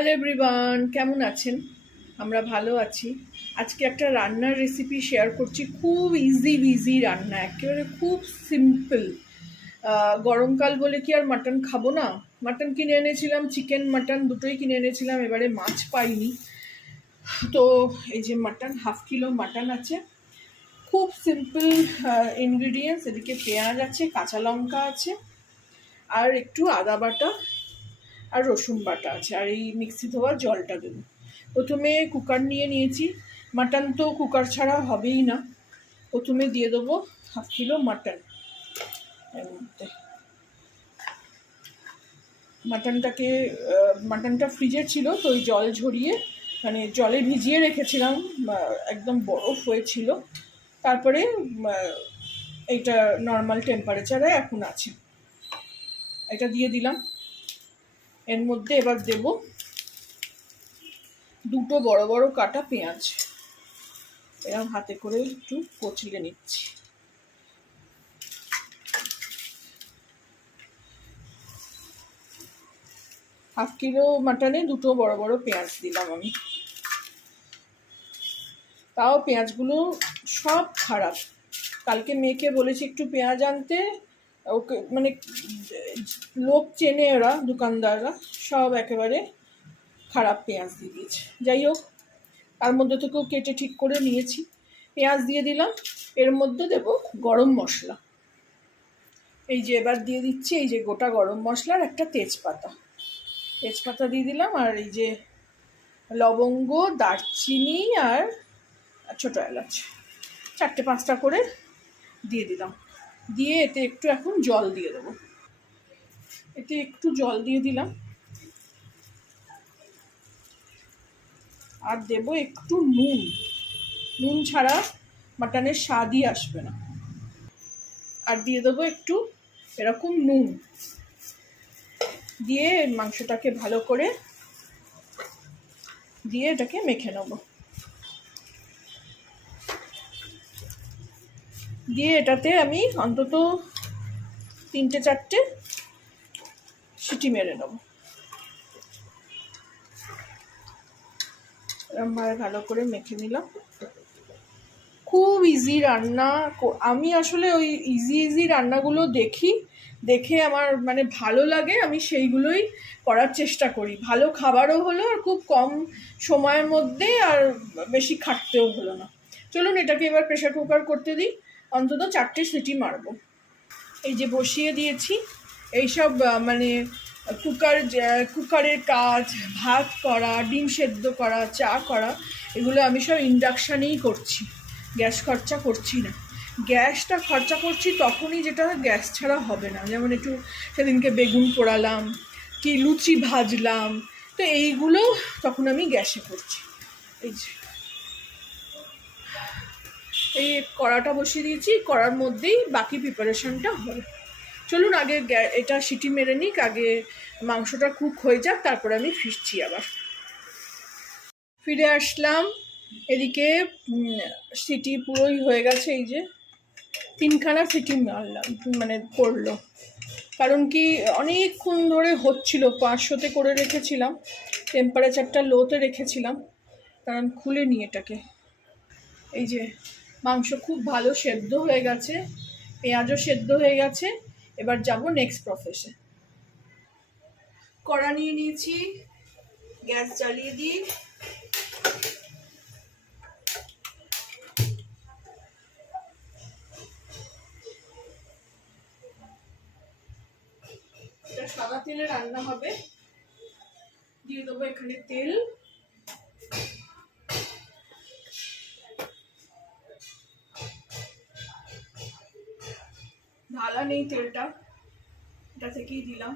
Hello everyone, কেমন আছেন? আমরা ভালো আছি। আজকে একটা রান্নার রেসিপি শেয়ার করছি। খুব ইজি রান্না, একেবারে খুব সিম্পল। গরমকাল বলে কি আর মাটন খাবো না? মাটন কিনে এনেছিলাম, চিকেন মাটন দুটোই কিনে এনেছিলাম, এবারে মাছ পাইনি। তো এই যে মাটন, 1/2 কিলো মাটন আছে। খুব সিম্পল ইনগ্রিডিয়েন্টস। এদিকে পেঁয়াজ আছে, কাঁচা লঙ্কা আছে, আর একটু আদা বাটা আর রসুন বাটা আছে, আর এই মিক্সি ধোয়া জলটা দেবো। প্রথমে কুকার নিয়ে নিয়েছি। মাটন তো কুকার ছাড়া হবেই না। প্রথমে দিয়ে দেবো 1/2 কিলো মাটন। এর মধ্যে মাটনটা ফ্রিজে ছিল, তো ওই জল ঝরিয়ে মানে জলে ভিজিয়ে রেখেছিলাম, একদম বরফ হয়েছিল। তারপরে এইটা নর্মাল টেম্পারেচারে এখন আছে। এটা দিয়ে দিলাম। এর মধ্যে এবার দেব দুটো বড় বড় কাটা পেঁয়াজ। এরকম হাতে করে একটু কচলে নিচ্ছি। হাফ কিলো মাটনে দুটো বড় বড় পেঁয়াজ দিলাম আমি। তাও পেঁয়াজগুলো সব খারাপ। কালকে মেয়েকে বলেছি একটু পেঁয়াজ আনতে, ওকে মানে লোক চেনে ওরা, দোকানদাররা সব একেবারে খারাপ পেঁয়াজ দিয়ে দিয়েছে। যাই হোক, তার মধ্যে থেকেও কেটে ঠিক করে নিয়েছি। পেঁয়াজ দিয়ে দিলাম। এর মধ্যে দেব গরম মশলা। এই যে এবার দিয়ে দিচ্ছি এই যে গোটা গরম মশলার একটা তেজপাতা দিয়ে দিলাম, আর এই যে লবঙ্গ, দারচিনি আর ছোটো এলাচ 4-5টা করে দিয়ে দিলাম। দিয়ে এতে একটু এখন জল দিয়ে দেবো। এতে একটু জল দিয়ে দিলাম, আর দেব একটু নুন ছাড়া মাটনের স্বাদই আসবে না। আর দিয়ে দেবো একটু এরকম নুন দিয়ে মাংসটাকে ভালো করে দিয়ে এটাকে মেখে নেব। দিয়ে এটাতে আমি অন্তত 3-4টে সিটি মেরে নেব। এরকমভাবে ভালো করে মেখে নিলাম। খুব ইজি রান্না। আমি আসলে ওই ইজি রান্নাগুলো দেখে আমার মানে ভালো লাগে, আমি সেইগুলোই করার চেষ্টা করি। ভালো খাবারও হলো, আর খুব কম সময়ের মধ্যে, আর বেশি খাটতেও হলো না। চলুন এটাকে এবার প্রেশার কুকার করতে দিই, অন্তত 4টে সিটি মারবো। এই যে বসিয়ে দিয়েছি। এইসব মানে কুকারের কাজ, ভাত করা, ডিম সেদ্ধ করা, চা করা, এগুলো আমি সব ইন্ডাকশানেই করছি। গ্যাস খরচা করছি না। গ্যাসটা খরচা করছি তখনই যেটা গ্যাস ছাড়া হবে না। যেমন একটু সেদিনকে বেগুন পোড়ালাম কি লুচি ভাজলাম, তো এইগুলো তখন আমি গ্যাসে করছি। এই যে এই কড়াটা বসিয়ে দিয়েছি, কড়ার মধ্যেই বাকি প্রিপারেশনটা হবে। চলুন আগে এটা সিটি মেরে নিক, আগে মাংসটা কুক হয়ে যাক, তারপরে আমি ফিরছি। আবার ফিরে আসলাম। এদিকে সিটি পুরোই হয়ে গেছে। এই যে 3খানা সিটি মারলাম, মানে পড়লো। কারণ কি অনেকক্ষণ ধরে হচ্ছিল, 500-তে করে রেখেছিলাম, টেম্পারেচারটা লোতে রেখেছিলাম, কারণ খুলে নিয়ে এটাকে। এই যে মাংস খুব ভালো সেদ্ধ হয়ে গেছে, পেঁয়াজও সেদ্ধ হয়ে গেছে। এবার যাব নেক্সট প্রসেসে। কড়া নিয়ে নিয়েছি, গ্যাস জ্বালিয়ে দিই। এটা সাদা তেলে রান্না হবে। দিয়ে দেবো এখানে তেল। ঢালা নেই তেলটা, এটা থেকেই দিলাম।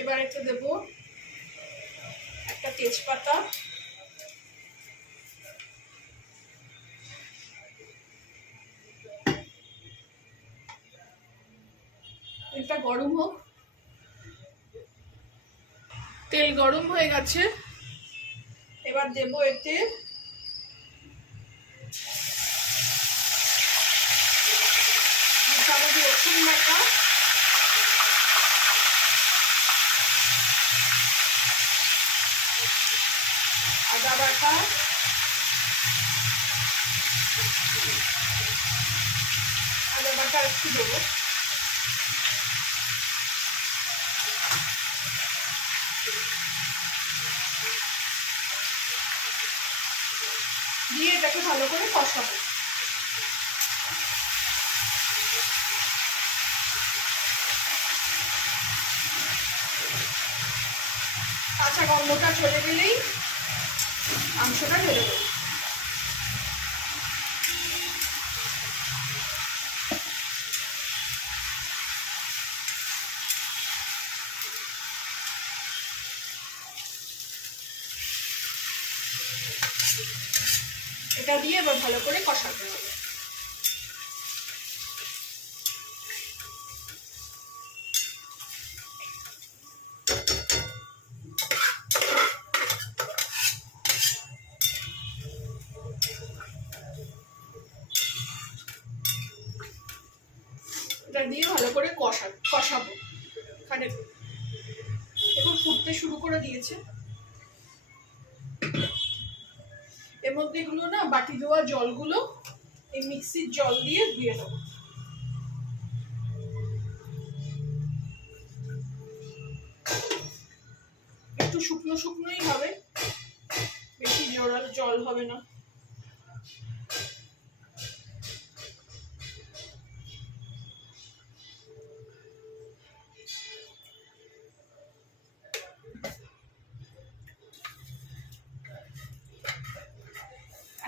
এবার এটা দেবো একটা তেজপাতা, তেলটা গরম হোক। তেল গরম হয়ে গেছে। এবার দেবো এতে রসুন বাটা, আদা বাটা, একটু দেবো, দিয়ে এটাকে ভালো করে কষাবো। কাঁচা গন্ধটা চলে গেলেই মাংসটা ঢেলে দেবো। এটা দিয়ে এবার ভালো করে কষাতে হবে। এটা দিয়ে ভালো করে কষাবো। এখানে এখন ফুটতে শুরু করে দিয়েছে। এর মধ্যে এগুলো না বাটি দেওয়া জলগুলো এই মিক্সির জল দিয়ে ধুয়ে দেবো। একটু শুকনো শুকনোই হবে, বেশি জল হবে না।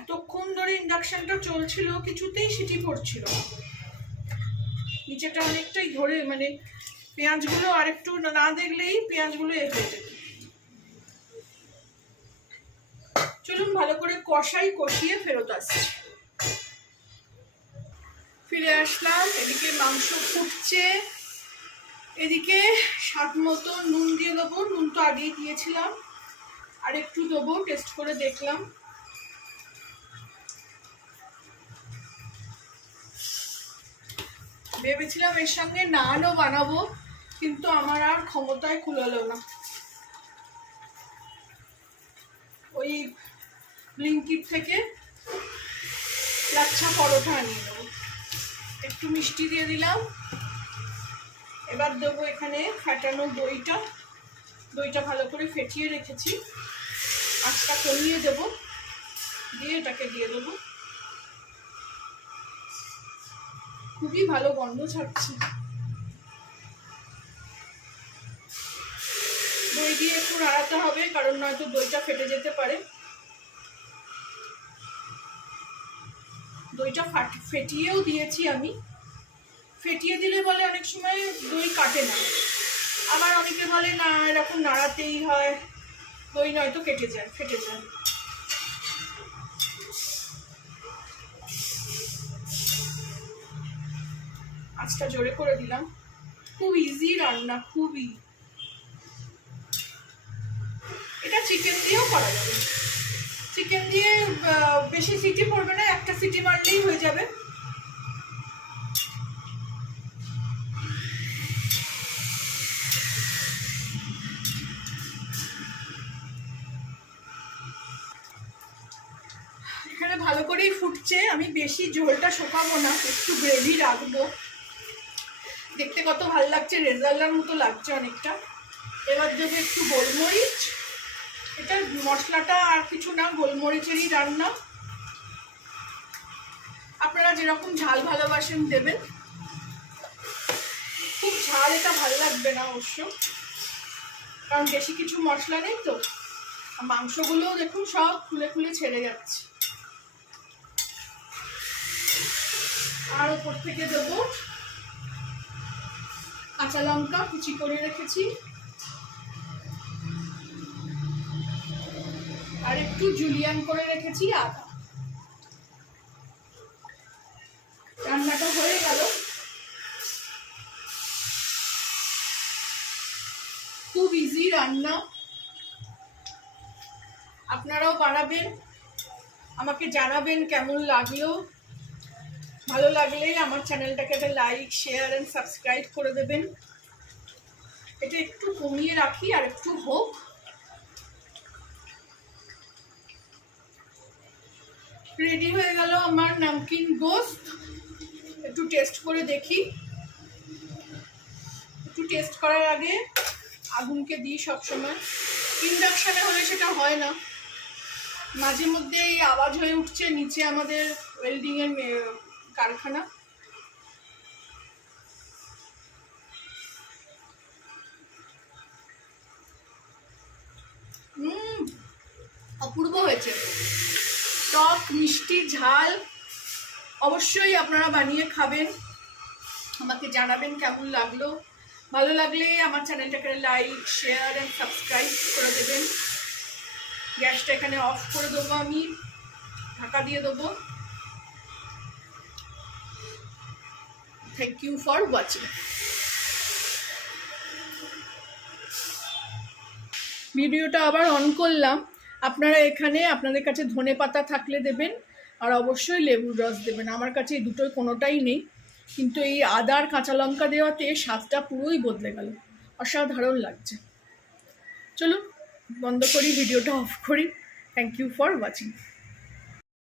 এতক্ষণ ধরে ইন্ডাকশনটা চলছিল, কিছুতেই সিটি পড়ছিল না। নিচেটা অনেকটাই ধরে, মানে পেঁয়াজগুলো আর একটু না দেখলেই পেঁয়াজগুলো হয়ে যেত। চলুন ভালো করে কষিয়ে ফেরত আসছি। ফিরে আসলাম, এদিকে মাংস ফুটছে, এদিকে স্বাদ মতো নুন দিয়ে দেবো। নুন তো আগেই দিয়েছিলাম, আর একটু দেবো, টেস্ট করে দেখলাম। ভেবেছিলাম এর সঙ্গে নানও বানাবো, কিন্তু আমার আর ক্ষমতায় কুলালো না। ওই ব্লিঙ্কিট থেকে লাচ্ছা পরোটা আনিয়ে নেবো। একটু মিষ্টি দিয়ে দিলাম। এবার দেবো এখানে ফাটানো দইটা ভালো করে ফেটিয়ে রেখেছি, আঁচটা কমিয়ে দেবো, দিয়ে এটাকে দিয়ে দেবো। খুবই ভালো গন্ধ ছাড়ছে। দই দিয়ে একটু নাড়াতে হবে, কারণ নয়তো দইটা ফেটে যেতে পারে। দইটা ফেটিয়েও দিয়েছি আমি। ফেটিয়ে দিলে বলে অনেক সময় দই কাটে না, আবার অনেকে বলে না এরকম নাড়াতেই হয়, দই নয়তো ফেটে যায়। আঁচটা জোরে করে দিলাম। খুব ইজি রান্না, খুবই। এটা চিকেন দিয়েও করা যাবে। চিকেন দিয়ে বেশি সিটি পড়বে না, একটা সিটি মারলেই হয়ে যাবে। এখানে ভালো করেই ফুটছে। আমি বেশি ঝোলটা শোকাবো না, একটু গ্রেভি রাখবো। দেখতে কত ভালো লাগছে, রেজাল্টার মতো লাগছে অনেকটা। এবার দেবো একটু গোলমরিচ। এটা মশলাটা আর কিছু না, গোলমরিচেরই রান্না। আপনারা যেরকম ঝাল ভালোবাসেন দেবেন। খুব ঝাল এটা ভালো লাগবে না অবশ্য, কারণ বেশি কিছু মশলা নেই তো। মাংসগুলোও দেখুন সব খুলে ছেড়ে যাচ্ছে। আর ওপর থেকে দেবো কাঁচা লঙ্কা কুচি করে রেখেছি, আর একটু জুলিয়ান করে রেখেছি আদা। রান্নাটা হয়ে গেল। খুব ইজি রান্না, আপনারাও বানাবেন, আমাকে জানাবেন কেমন লাগলো। ভালো লাগলে আমার চ্যানেলটাকে একটা লাইক, শেয়ার অ্যান্ড সাবস্ক্রাইব করে দেবেন। এটা একটু কমিয়ে রাখি আর একটু হোক। রেডি হয়ে গেল আমার নামকিন গোস্ত। একটু টেস্ট করে দেখি। একটু টেস্ট করার আগে আগুনকে দিই সবসময়। ইন্ডাকশানে হলে সেটা হয় না, মাঝে মধ্যে এই আওয়াজ হয়ে উঠছে নিচে আমাদের ওয়েল্ডিংয়ের কারখানা। অপূর্ব হয়েছে, টক মিষ্টি ঝাল। অবশ্যই আপনারা বানিয়ে খাবেন, আমাকে জানাবেন কেমন লাগলো। ভালো লাগলে আমার চ্যানেলটাকে লাইক, শেয়ার অ্যান্ড সাবস্ক্রাইব করে দেবেন। গ্যাসটা এখানে অফ করে দেবো, আমি ঢাকা দিয়ে দেবো। Thank you for watching. ভিডিওটা আবার অন করলাম। আপনারা এখানে আপনাদের কাছে ধনেপাতা থাকলে দেবেন, আর অবশ্যই লেবুর রস দেবেন। আমার কাছে এই দুটোই কোনোটাই নেই, কিন্তু এই আদার কাঁচা লঙ্কা দেওয়াতে স্বাদটা পুরোই বদলে গেল, অসাধারণ লাগছে। চলো বন্ধ করি, ভিডিওটা অফ করি। Thank you for watching.